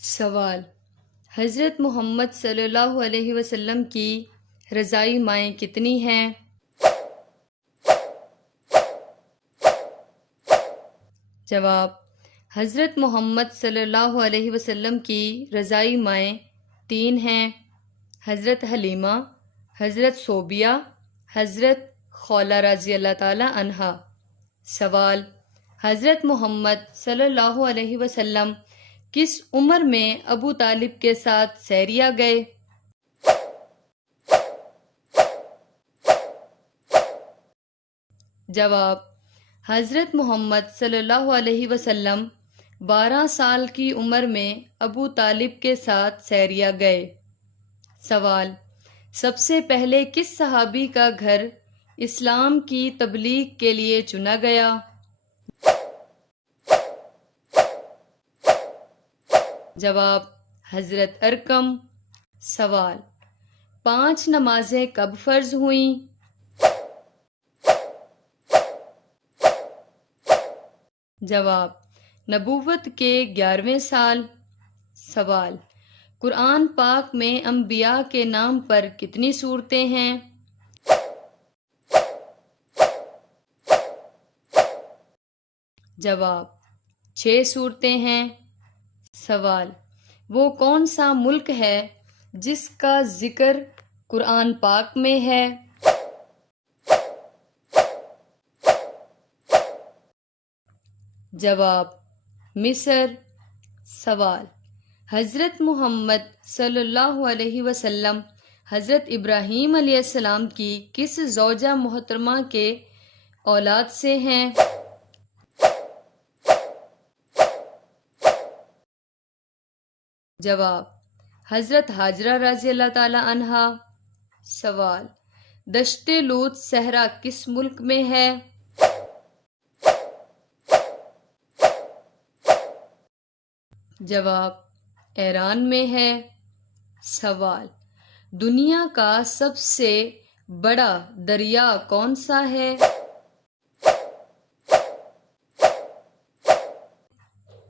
سوال: حضرت محمد صلی اللہ علیہ وسلم کی رضائی مائیں کتنی ہیں؟ جواب: حضرت محمد صلی اللہ علیہ وسلم کی رضائی مائیں 3 ہیں: حضرت حلیمہ، حضرت صوبیہ، حضرت خولہ رضی اللہ تعالی عنہا۔ سوال: حضرت محمد صلی اللہ علیہ وسلم کس عمر میں ابو طالب کے ساتھ سیریہ گئے؟ جواب: حضرت محمد صلی اللہ علیہ وسلم 12 سال کی عمر میں ابو طالب کے ساتھ سیریہ گئے۔ سوال: سب سے پہلے کس صحابی کا گھر اسلام کی تبلیغ کے لیے چنا گیا؟ جواب: حضرت ارقم۔ سوال: 5 نمازیں کب فرض ہوئیں؟ جواب: نبوت کے 11ویں سال۔ سوال: قرآن پاک میں انبیاء کے نام پر کتنی صورتیں ہیں؟ جواب: 6 صورتیں ہیں۔ سوال: وہ کون سا ملک ہے جس کا ذکر قرآن پاک میں ہے؟ جواب: مصر۔ سوال: حضرت محمد صلی اللہ علیہ وسلم حضرت ابراہیم علیہ السلام کی کس زوجہ محترمہ کے اولاد سے ہیں؟ جواب: حضرت ہاجرہ رضی اللہ تعالی عنہا۔ سوال: دشت لوط صحرا کس ملک میں ہے؟ جواب: ایران میں ہے۔ سوال: دنیا کا سب سے بڑا دریا کون سا ہے؟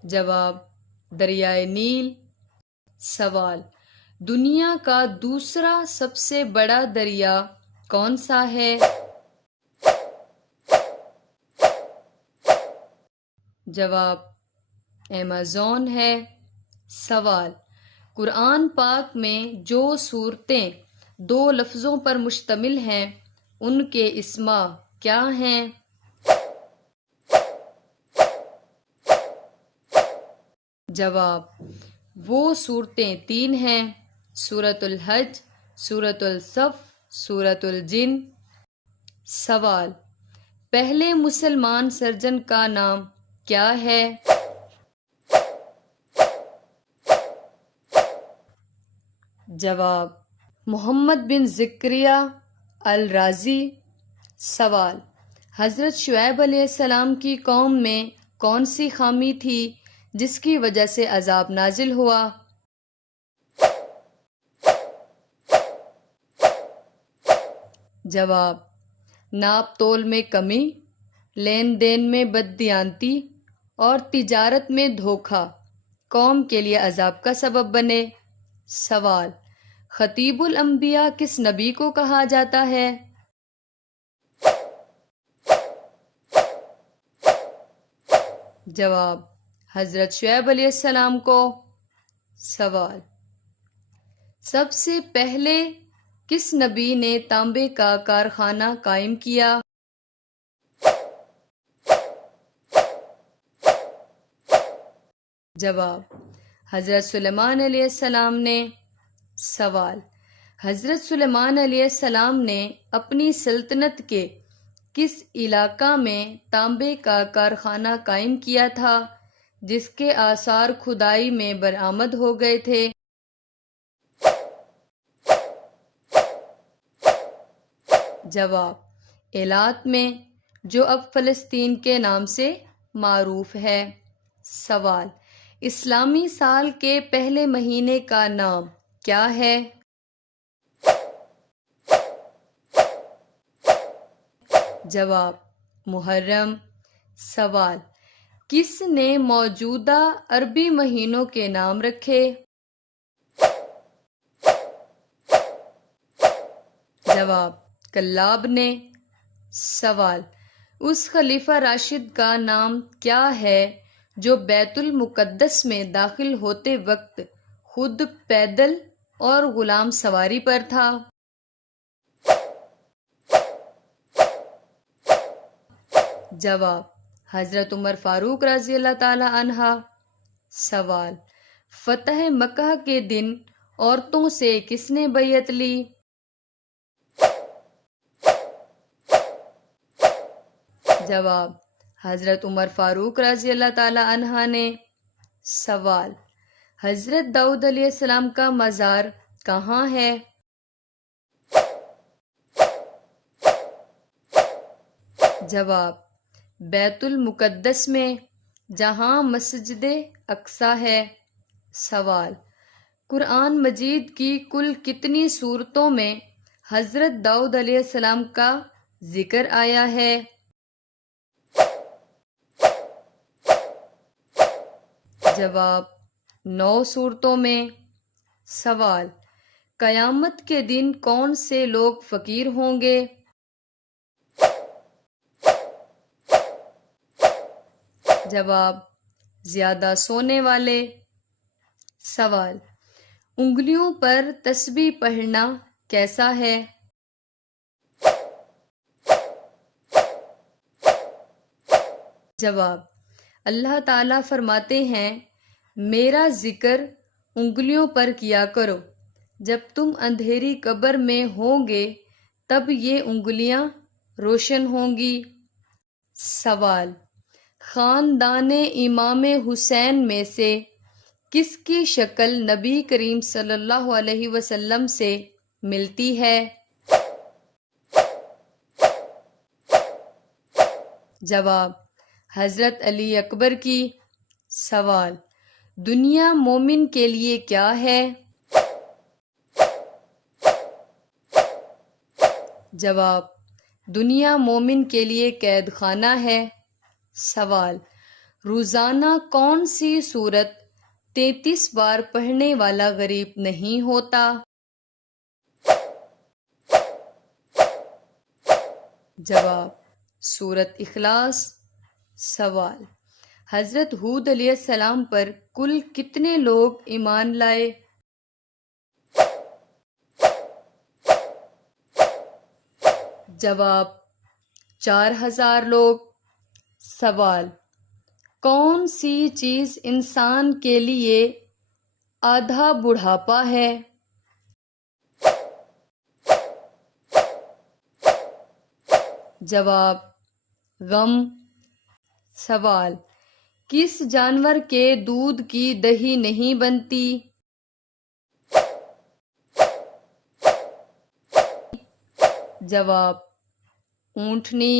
جواب: دریائے نیل۔ سوال: دنیا کا دوسرا سب سے بڑا دریا کون سا ہے؟ جواب: ایمیزون ہے۔ سوال: قرآن پاک میں جو صورتیں 2 لفظوں پر مشتمل ہیں ان کے اسما کیا ہیں؟ جواب: وہ صورتیں 3 ہیں: سورۃ الحج، سورۃ الصف، سورۃ الجن۔ سوال: پہلے مسلمان سرجن کا نام کیا ہے؟ جواب: محمد بن زکریا الرازی۔ سوال: حضرت شعیب علیہ السلام کی قوم میں کون سی خامی تھی جس کی وجہ سے عذاب نازل ہوا؟ جواب: ناپ تول میں کمی، لین دین میں بددیانتی اور تجارت میں دھوکہ قوم کے لیے عذاب کا سبب بنے۔ سوال: خطیب الانبیاء کس نبی کو کہا جاتا ہے؟ جواب: حضرت شعیب علیہ السلام کو۔ سوال: سب سے پہلے کس نبی نے تانبے کا کارخانہ قائم کیا؟ جواب: حضرت سلیمان علیہ السلام نے۔ سوال: حضرت سلیمان علیہ السلام نے اپنی سلطنت کے کس علاقہ میں تانبے کا کارخانہ قائم کیا تھا جس کے آثار کھدائی میں برآمد ہو گئے تھے؟ جواب: ایلات میں، جو اب فلسطین کے نام سے معروف ہے۔ سوال: اسلامی سال کے پہلے مہینے کا نام کیا ہے؟ جواب: محرم۔ سوال: کس نے موجودہ عربی مہینوں کے نام رکھے؟ جواب کلاب نے۔ سوال اس خلیفہ راشد کا نام کیا ہے جو بیت المقدس میں داخل ہوتے وقت خود پیدل اور غلام سواری پر تھا؟ جواب حضرت عمر فاروق رضی اللہ تعالی عنہ۔ سوال فتح مکہ کے دن عورتوں سے کس نے بیعت لی؟ جواب حضرت عمر فاروق رضی اللہ تعالی عنہ نے۔ سوال حضرت داؤد علیہ السلام کا مزار کہاں ہے؟ جواب بیت المقدس میں، جہاں مسجد اقصی ہے۔ سوال قرآن مجید کی کل کتنی صورتوں میں حضرت داؤد علیہ السلام کا ذکر آیا ہے؟ جواب 9 صورتوں میں۔ سوال قیامت کے دن کون سے لوگ فقیر ہوں گے؟ جواب زیادہ سونے والے۔ سوال انگلیوں پر تسبیح پڑھنا کیسا ہے؟ جواب اللہ تعالیٰ فرماتے ہیں میرا ذکر انگلیوں پر کیا کرو، جب تم اندھیری قبر میں ہوں گے تب یہ انگلیاں روشن ہوں گی۔ سوال خاندان امام حسین میں سے کس کی شکل نبی کریم صلی اللہ علیہ وسلم سے ملتی ہے؟ جواب حضرت علی اکبر کی۔ سوال دنیا مومن کے لیے کیا ہے؟ جواب دنیا مومن کے لیے قید خانہ ہے۔ سوال روزانہ کون سی سورت 33 بار پڑھنے والا غریب نہیں ہوتا؟ جواب سورت اخلاص۔ سوال حضرت ہود علیہ السلام پر کل کتنے لوگ ایمان لائے؟ جواب 4000 لوگ۔ سوال کون سی چیز انسان کے لیے آدھا بڑھاپا ہے؟ جواب غم۔ سوال کس جانور کے دودھ کی دہی نہیں بنتی؟ جواب اونٹنی۔